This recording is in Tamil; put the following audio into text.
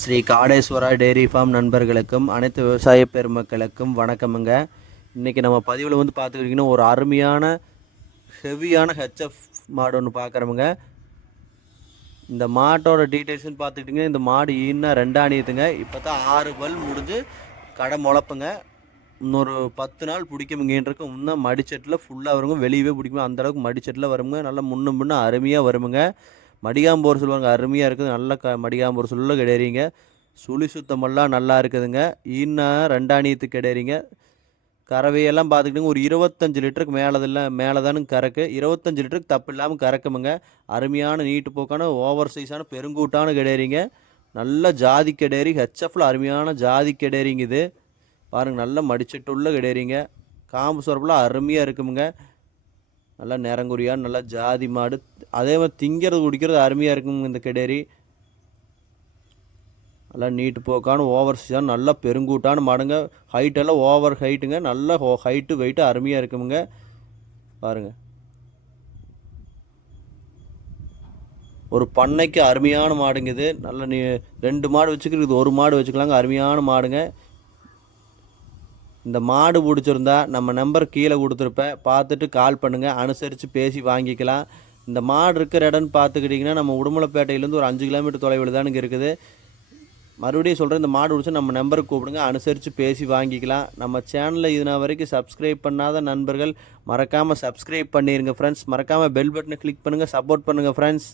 ஸ்ரீ காடேஸ்வரா டெய்ரி ஃபார்ம் நண்பர்களுக்கும் அனைத்து விவசாய பெருமக்களுக்கும் வணக்கமுங்க. இன்றைக்கி நம்ம பதிவில் வந்து பார்த்துக்கிட்டிங்கன்னா ஒரு அருமையான ஹெவியான ஹெச்எஃப் மாடு ஒன்று பார்க்குறோமுங்க. இந்த மாட்டோட டீட்டெயில்ஸ்னு பார்த்துக்கிட்டிங்கன்னா இந்த மாடு ஈன்னா ரெண்டாணியத்துங்க இப்போ தான் ஆறு பல் முடிஞ்சு கடை முளப்புங்க. இன்னொரு பத்து நாள் பிடிக்குமுங்கன்றிருக்கு இன்னும் மடிச்சட்டில் ஃபுல்லாக வருங்க. வெளியவே பிடிக்குங்க. அந்தளவுக்கு மடிச்சட்டில் வருங்க. நல்லா முன்னும் முன்னும் அருமையாக வருமுங்க. மடிகாம்போர் சொல்லுவாங்க அருமையாக இருக்குது. நல்ல க மடிகாம்போர் சொல்ல கிடையாறீங்க சுழி சுத்தமெல்லாம் நல்லா இருக்குதுங்க. இன்னும் ரெண்டாணியத்துக்கு கிடையாறீங்க கறவையெல்லாம் பார்த்துக்கிட்டுங்க ஒரு இருபத்தஞ்சு லிட்டருக்கு மேலதெல்லாம் மேலே தானுங்க கறக்கு. இருபத்தஞ்சு லிட்டருக்கு தப்பு இல்லாமல் கறக்குமுங்க. அருமையான நீட்டு போக்கான ஓவர் சைஸான பெருங்கூட்டான கிடையாதுங்க நல்ல ஜாதி கிடையாரி ஹெச்எஃப்ல அருமையான ஜாதி கிடையாரிங்க இது. பாருங்கள் நல்ல மடிச்சட்டுள்ள கிடையாரிங்க காம்பு சுரப்பில் அருமையாக இருக்குமுங்க. நல்லா நிறங்குறியா நல்லா ஜாதி மாடு. அதே மாதிரி திங்கிறது குடிக்கிறது அருமையாக இருக்கும் இந்த கிடேரி. நல்லா நீட்டு போக்கான ஓவர் சீஸான நல்லா பெருங்கூட்டான மாடுங்க. ஹைட்டெல்லாம் ஓவர் ஹைட்டுங்க நல்ல ஹைட்டு வெயிட்டு அருமையாக இருக்குமுங்க. பாருங்கள் ஒரு பண்ணைக்கு அருமையான மாடுங்க இது. நல்ல நீ ரெண்டு மாடு வச்சுக்கிறது ஒரு மாடு வச்சுக்கலாங்க அருமையான மாடுங்க. இந்த மாடு பிடிச்சிருந்தா நம்ம நம்பர் கீழே கொடுத்துருப்பேன். பார்த்துட்டு கால் பண்ணுங்கள் அனுசரித்து பேசி வாங்கிக்கலாம். இந்த மாடு இருக்கிற இடம்னு பார்த்துக்கிட்டிங்கன்னா நம்ம உடுமலைப்பேட்டையிலேருந்து ஒரு அஞ்சு கிலோமீட்டர் தொலைவில் தானுங்க இருக்குது. மறுபடியும் சொல்கிறேன் இந்த மாடு பிடிச்சி நம்ம நம்பருக்கு கூப்பிடுங்க. அனுசரித்து பேசி வாங்கிக்கலாம். நம்ம சேனலில் இதுனா வரைக்கும் சப்ஸ்கிரைப் பண்ணாத நண்பர்கள் மறக்காமல் சப்ஸ்கிரைப் பண்ணிடுங்க ஃப்ரெண்ட்ஸ் மறக்காமல் பெல் பட்டனை கிளிக் பண்ணுங்கள் சப்போர்ட் பண்ணுங்கள் ஃப்ரெண்ட்ஸ்